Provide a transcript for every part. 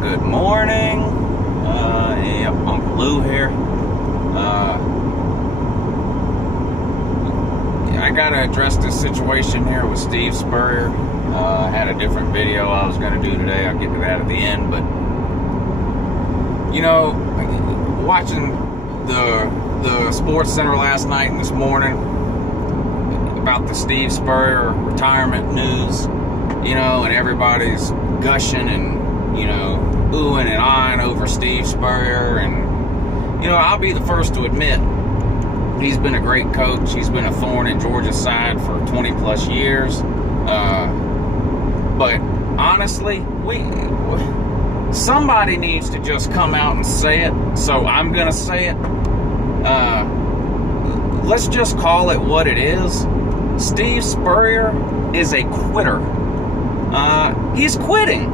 Good morning. Yep, Uncle Lou here. I gotta address this situation here with Steve Spurrier. I had a different video I was gonna do today. I'll get to that at the end, but you know, watching the Sports Center last night and this morning about the Steve Spurrier retirement news, you know, and everybody's gushing and, you know, oohing and eyeing over Steve Spurrier. And, you know, I'll be the first to admit he's been a great coach. He's been a thorn in Georgia's side for 20 plus years. But honestly, somebody needs to just come out and say it. So I'm going to say it. Let's just call it what it is. Steve Spurrier is a quitter. He's quitting.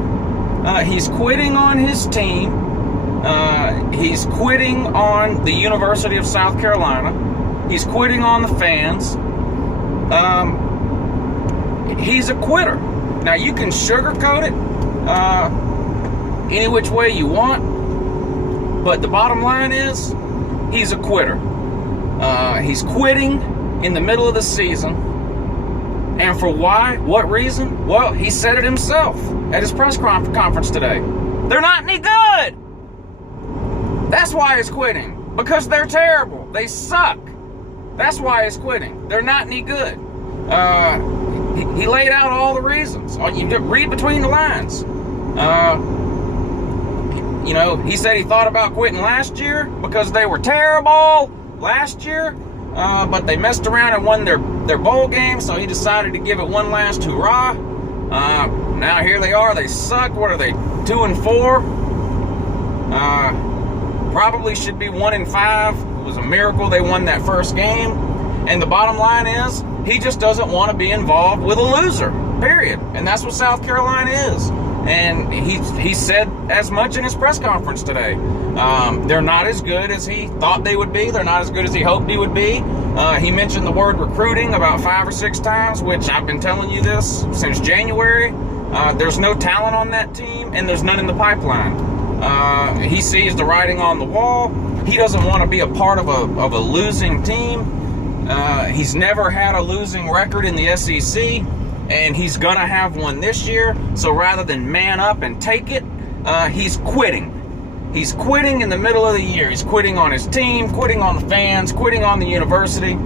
He's quitting on his team. He's quitting on the University of South Carolina. He's quitting on the fans. He's a quitter. Now, you can sugarcoat it any which way you want, but the bottom line is he's a quitter. He's quitting in the middle of the season. And for why? What reason? Well, he said it himself at his press conference today. They're not any good. That's why he's quitting. Because they're terrible. They suck. That's why he's quitting. They're not any good. He laid out all the reasons. You read between the lines. You know, he said he thought about quitting last year because they were terrible last year. But they messed around and won their bowl game, so he decided to give it one last hurrah. Now here they are. They suck. What are they? 2-4. Probably should be 1-5. It was a miracle they won that first game. And the bottom line is, he just doesn't want to be involved with a loser. Period. And that's what South Carolina is. And he said as much in his press conference today. They're not as good as he thought they would be. They're not as good as he hoped he would be. He mentioned the word recruiting about 5 or 6 times, which I've been telling you this since January. There's no talent on that team, and there's none in the pipeline. He sees the writing on the wall. He doesn't want to be a part of a losing team. He's never had a losing record in the SEC. And he's going to have one this year. So rather than man up and take it, he's quitting. He's quitting in the middle of the year. He's quitting on his team, quitting on the fans, quitting on the university.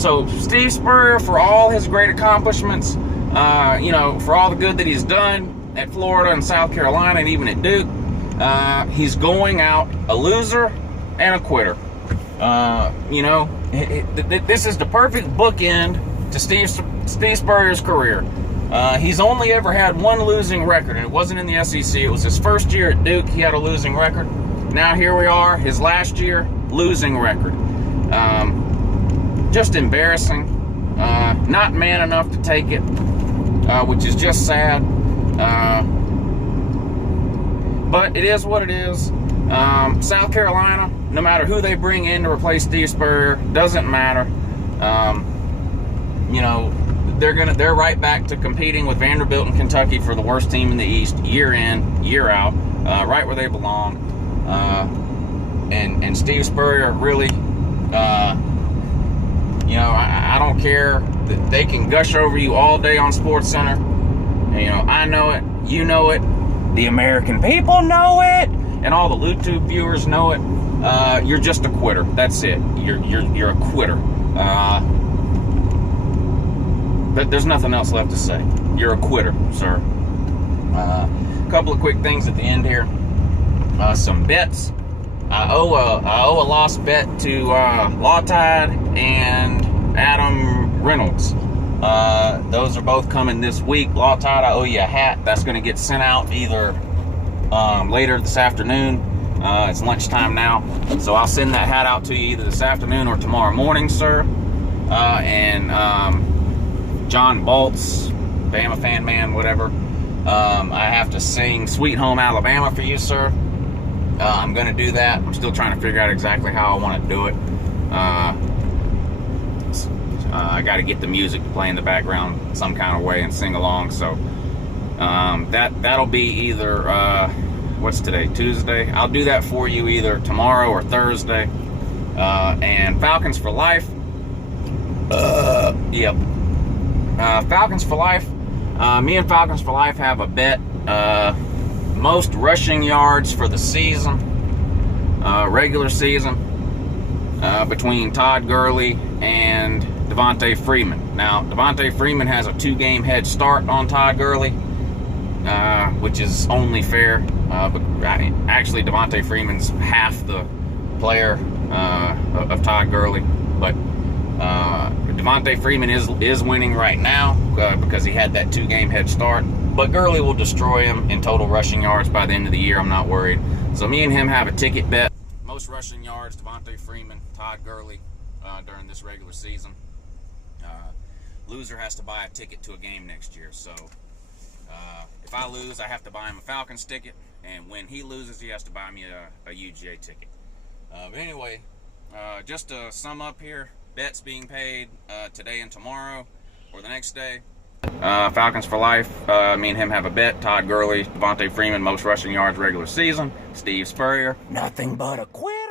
So Steve Spurrier, for all his great accomplishments, you know, for all the good that he's done at Florida and South Carolina and even at Duke, he's going out a loser and a quitter. You know, this is the perfect bookend to Steve Spurrier's career. He's only ever had one losing record, and it wasn't in the SEC. It was his first year at Duke. He had a losing record. Now here we are, his last year, losing record. Just embarrassing. Not man enough to take it, which is just sad. But it is what it is. South Carolina, no matter who they bring in to replace Steve Spurrier, doesn't matter. You know, they're right back to competing with Vanderbilt and Kentucky for the worst team in the East, year in, year out, right where they belong. And Steve Spurrier really, you know, I don't care that they can gush over you all day on Sports Center. And, you know, I know it, you know it, the American people know it, and all the YouTube viewers know it. You're just a quitter. That's it. You're a quitter. There's nothing else left to say. You're a quitter, sir. A couple of quick things at the end here. Some bets. I owe a lost bet to Law Tide and Adam Reynolds. Those are both coming this week. Law Tide, I owe you a hat. That's going to get sent out either later this afternoon. It's lunchtime now, so I'll send that hat out to you either this afternoon or tomorrow morning, sir. And John Boltz, Bama fan man, whatever. I have to sing Sweet Home Alabama for you, sir. I'm going to do that. I'm still trying to figure out exactly how I want to do it. I got to get the music to play in the background some kind of way and sing along. So That'll be either what's today, Tuesday. I'll do that for you either tomorrow or Thursday. And Falcons for life. Yep. Falcons for life. Me and Falcons for life have a bet. Most rushing yards for the season, regular season, between Todd Gurley and Devontae Freeman. Now, Devontae Freeman has a 2-game head start on Todd Gurley, which is only fair. But actually, Devontae Freeman's half the player of Todd Gurley. But Devontae Freeman is winning right now because he had that 2-game head start. But Gurley will destroy him in total rushing yards by the end of the year. I'm not worried. So me and him have a ticket bet. Most rushing yards, Devontae Freeman, Todd Gurley during this regular season. Loser has to buy a ticket to a game next year. So if I lose, I have to buy him a Falcons ticket. And when he loses, he has to buy me a UGA ticket. But anyway, just to sum up here, bets being paid today and tomorrow or the next day. Falcons for life. Me and him have a bet. Todd Gurley, Devontae Freeman, most rushing yards regular season. Steve Spurrier, nothing but a quitter.